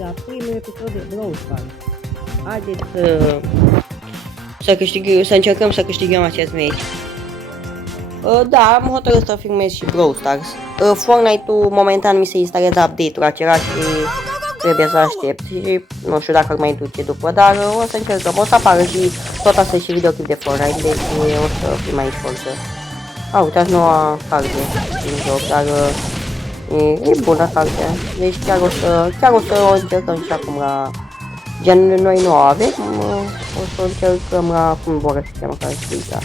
la primul episod de Brawl Stars. Haideți să încercăm să câștigăm acest match. Da, am hotărât să filmez și Brawl Stars. Fortnite-ul momentan mi se instalează update-ul acela și trebuie să aștept. Și nu știu dacă îl mai duce după, dar o să încercăm. O să apară și tot astăzi și videoclip de Fortnite, deci o să fim aici forță. Uitați noua carte din joc, dar e bună cartea. Deci chiar o să o încercăm și acum la... Gen, noi nu o avem, o să o încercăm la... cum vor să cheamă care știți, da.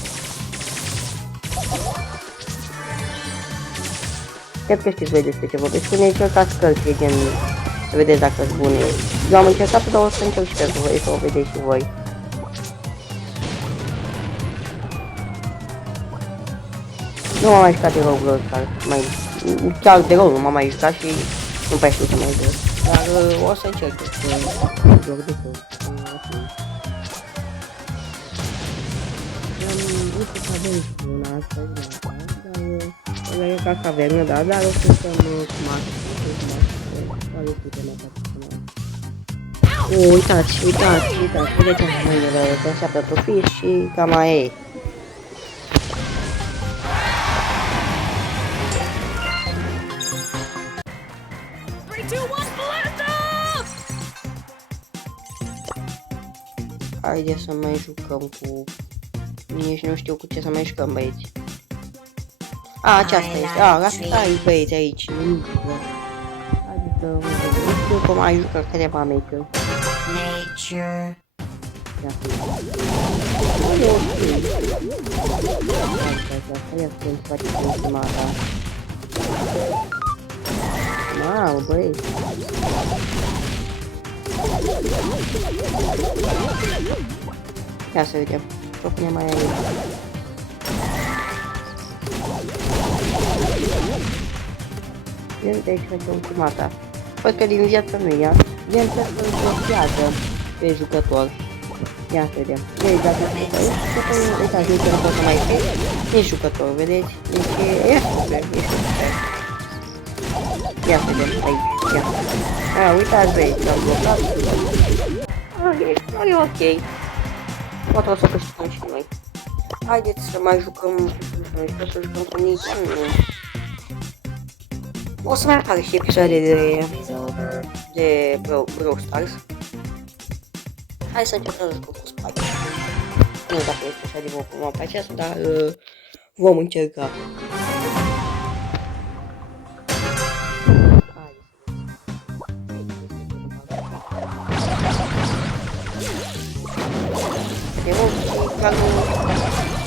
Cred că știți voi despre ce vorbesc. Când încercați cărți, gen, să vedeți dacă sunt bune. Eu am încercat-o, dar o să încerc și pentru voi, să o vedeți și voi. Nu m-am mai jucat de rău Brawl Stars, chiar de rău nu m-am mai jucat și nu prea știu ce mai joc. Dar o să încerc să joc de tot. Nu știu să avem una astăzi, dar e ca să avem, dar o să stăm cu masă. Uitați, vedeți așa mâinile, se înșeaptă pe fiș și cam aia e. Haideți să mai jucăm cu... Nici nu știu cu ce să mai jucăm, băieți. Aceasta este. Asta e, băieți, aici. Haideți să... Nu știu cum mai jucă câteva meciuri. Nature. Ia să face ultima ta. Wow, băieți. Ia să vedem. Ce-o punem mai aici? Gen de aici face ultima ta. Văd că din viață nu ia. Gen să îl blochează pe jucător. Ia să vedem. Vedeți dacă uitați, nici nu pot să mai fie. Nici jucător, vedeți? Deci e super, e super. Ia să vedem aici. Ia. Uitați, băieți, l-am blocat. E ok. Poate o să câștigăm și noi. Haideți să mai jucăm. Să jucăm cu nici. O să mai apară și episoade de Brawl Stars. Hai să încercăm să jucăm cu Spike. Nu știu dacă este așa de bun cum am pe acesta, dar vom încerca.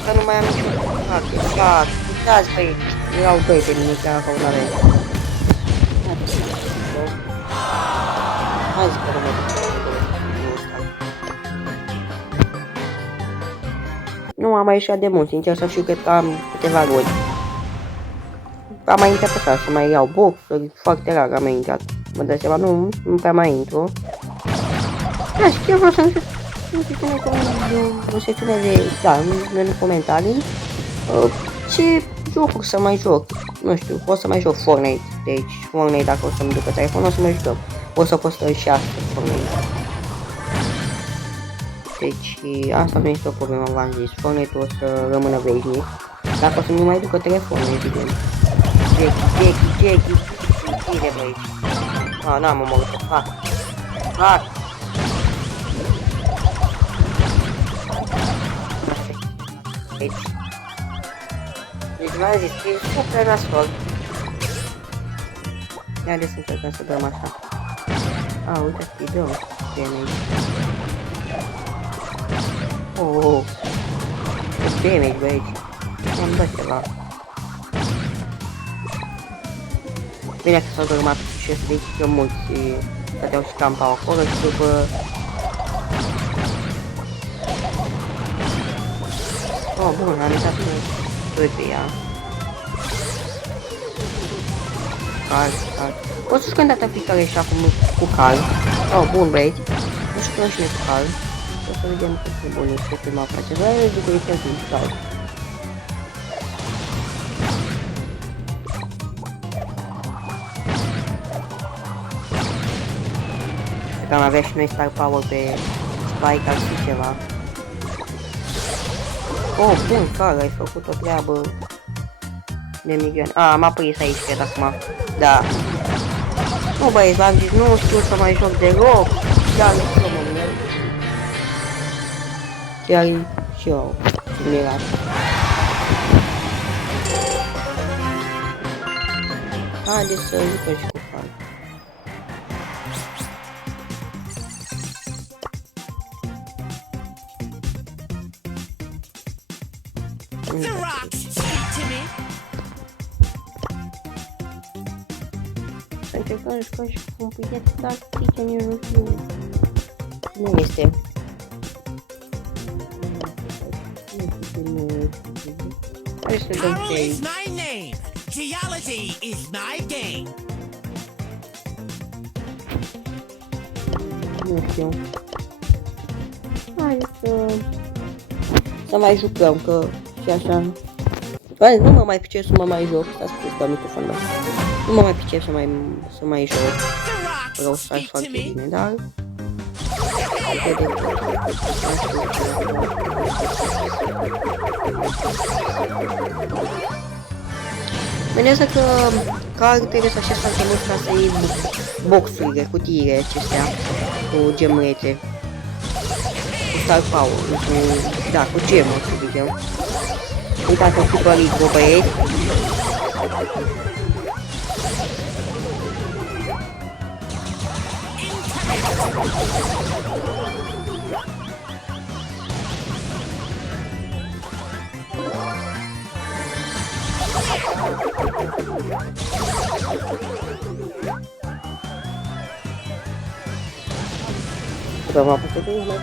Că nu mai am niciun parte. Uitați, băi, erau doi de mine chiar acolo la rege. Hai să rămân. Nu am mai ieșit de mult, sincer să știu, cred că am câteva luni. Am mai intrat pe să mai iau boxuri, foarte rar am mai intrat. Mă dă seama, nu prea mai intru. Da, și eu vreau să încerc. O secțiune de, în comentarii ce jocuri să mai joc. Nu știu, o să mai joc Fortnite. Deci Fortnite, dacă o să-mi ducă telefon, o să mai jucăm. O să postăm și astăzi Fortnite. Deci asta nu este o problemă, v-am zis. Fortnite o să rămână veșnic. Dacă o să-mi mai ducă telefonul, evident. Jackie, bine bă aici. N-am omorât, fac. Deci v-am zis, e super nasol. Haideți să încercăm să dăm așa. Uite, îi dăm damage. Ce damage, bă, aici. Mi-am dat ceva. Bine că s-au dărâmat și ăsta de aici, că mulți stăteau și campau acolo și după... Bun, am uitat pe ea. Cal. O să jucăm data viitoare și acum cu Cal. Bun, băieți. O să jucăm și noi cu Cal. O să vedem cât de bun este prima face. Vreau să zic că e chiar din Cal. Că am avea și noi Star Power pe Spike, ar fi ceva. Oh, bun, care ai făcut o treabă de milion. M-a prins aici, cred, acum. Da. Nu, băieți, v-am zis, nu știu să mai joc deloc. Chiar nu știu, mă, chiar și eu sunt mirat. Haideți să jucăm și cu fan. The rocks speak to me. Să încercăm jucăm și cu un pic de tactică, nici nu știu. Nu este. Hai să dăm Carol pe is my name. Geology is my game. nu știu. Hai să mai jucăm, că și așa. Bă, nu mă mai pricep să mă mai joc. Stați puțin, dau microfonul. Nu mă mai pricep să mai joc. The Vreau rocks să fac speak to foarte me. bine, dar... Vedeți că car trebuie să aștept foarte mult ca să iei boxurile, cutiile acestea cu gemulețe. Cu Star Power, da, cu gemuri, să zicem. Uitați-o Super League, băieți. Să mă apucă de mai...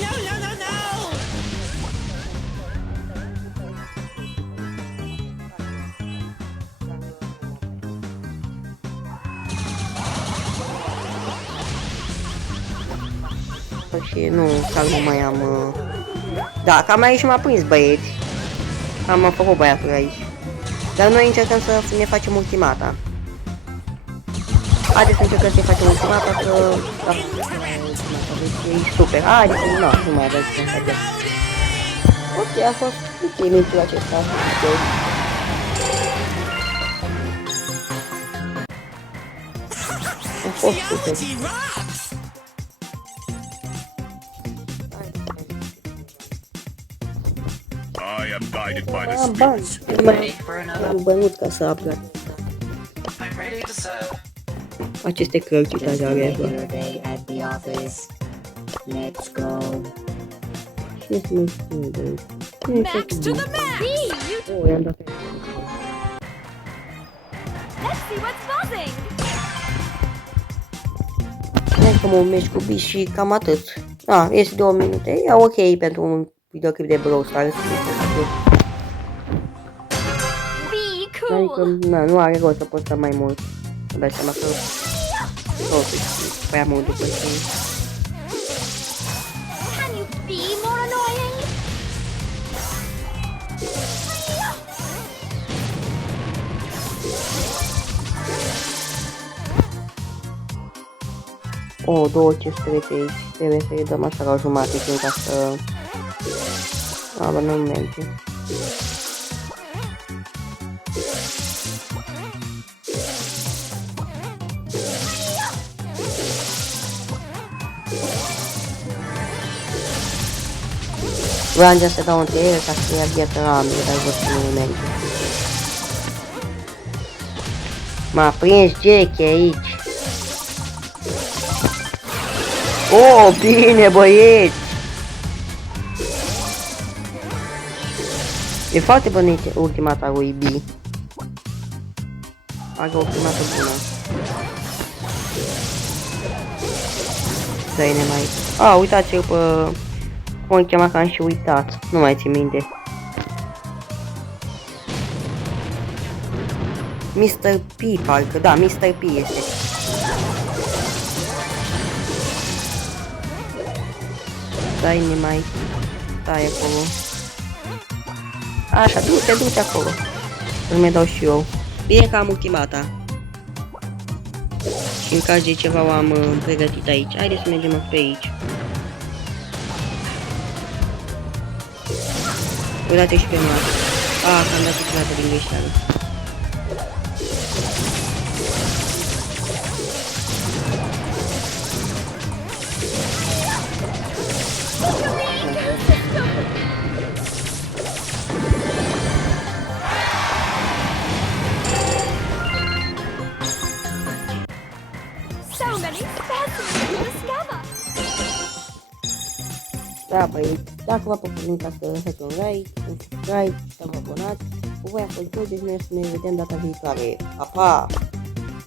No, no, no, no. Și nu, chiar nu mai am... Da, cam aici m-a prins, băieți. Am făcut băiatul aici. Dar noi încercăm să ne facem ultimata. Haideți să încercăm să ne facem ultimata, că... Da, e super. Haideți, nu mai aveți ce facem. Ok, a fost ok minutul acesta. Ok. A fost super. Geology rocks. I am guided by the Am bani. spirits. Am bănut ca să aflat I'm ready to serve. aceste cărți care are. Regular day at the office. Let's go. Și este mai spune, băieți. Max to the max! Oh, i-am dat. Let's see what's buzzing! Hai că mă meci cu bis și cam atât. Este 2 minute. E ok pentru un videoclip de Brawl Stars. Be cool! Adică, nu are rost să postăm mai mult. Îmi dai seama că totuși prea mult după ce... Can you be more annoying? O, 200 aici. Trebuie să le dăm așa la jumate, timp ca să... Bă, nu merge. Vreau să dau între ele ca să ia viața la ambele, dar văd că nu merge. M-a prins Jackie aici. Oh, bine, băieți! E foarte bună ultimata lui B. Are o ultimată bună. Dă-i ne mai... Uitați-l pe... Cum îl chema, că am și uitat. Nu mai țin minte. Mr. P, parcă, da, Mr. P este. Dai ne mai... Stai acolo. Așa, du-te acolo. Să-mi dau și eu. Bine că am ultimata. Și în caz de ceva am pregătit aici. Haideți să mergem pe aici. O dată și pe masă. Că am dat și plată din greșeală. So many specimens to discover. Da, băi, dacă v-a plăcut, nu uitați să lăsați un like, un subscribe, să vă abonați. Cu voi a fost George și noi să ne vedem data viitoare. Pa, pa!